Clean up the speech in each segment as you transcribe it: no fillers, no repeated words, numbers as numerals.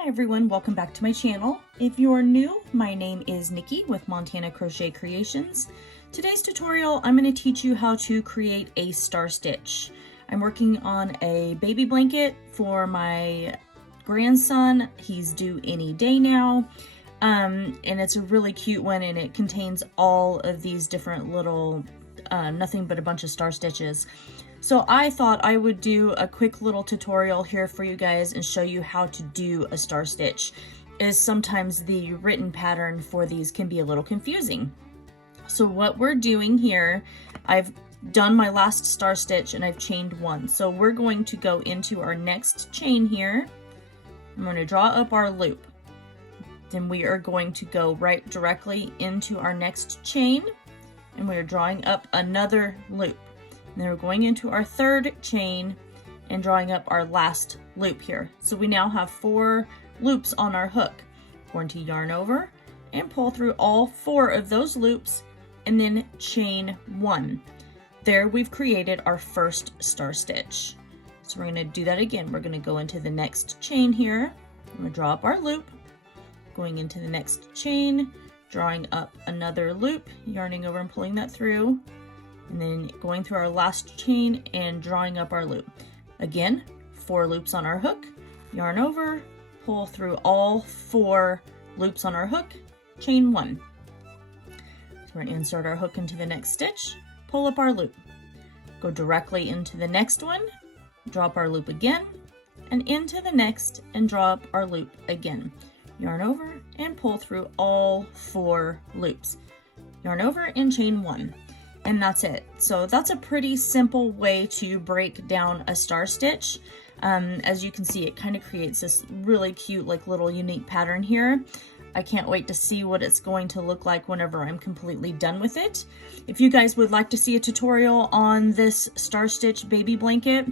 Hi everyone, welcome back to my channel. If you're new, my name is Nikki with Montana Crochet Creations. Today's tutorial, I'm going to teach you how to create a star stitch. I'm working on a baby blanket for my grandson. He's due any day now. And it's a really cute one, and it contains all of these different little, nothing but a bunch of star stitches. So I thought I would do a quick little tutorial here for you guys and show you how to do a star stitch, as sometimes the written pattern for these can be a little confusing. So what we're doing here, I've done my last star stitch and I've chained one. So we're going to go into our next chain here. I'm going to draw up our loop. Then we are going to go right directly into our next chain, and we're drawing up another loop. And then we're going into our third chain and drawing up our last loop here. So we now have 4 loops on our hook. We're going to yarn over and pull through all 4 of those loops and then chain 1. There we've created our first star stitch. So we're going to do that again. We're going to go into the next chain here. I'm going to draw up our loop, going into the next chain, drawing up another loop, yarning over and pulling that through, and then going through our last chain and drawing up our loop. Again, 4 loops on our hook, yarn over, pull through all 4 loops on our hook, chain 1. So we're going to insert our hook into the next stitch, pull up our loop, go directly into the next one, drop our loop again, and into the next and draw up our loop again. Yarn over and pull through all 4 loops. Yarn over and chain 1. And that's it. So that's a pretty simple way to break down a star stitch. As you can see, it kind of creates this really cute, like, little unique pattern here. I can't wait to see what it's going to look like whenever I'm completely done with it. If you guys would like to see a tutorial on this star stitch baby blanket,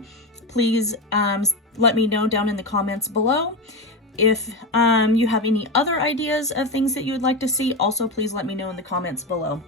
please let me know down in the comments below. If you have any other ideas of things that you would like to see, also please let me know in the comments below.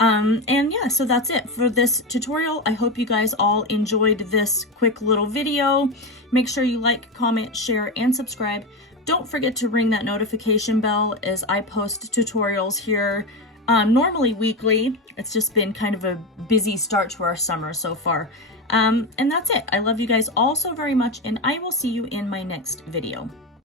And yeah, so that's it for this tutorial. I hope you guys all enjoyed this quick little video. Make sure you like, comment, share, and subscribe. Don't forget to ring that notification bell, as I post tutorials here normally weekly. It's just been kind of a busy start to our summer so far. And that's it. I love you guys all so very much, and I will see you in my next video.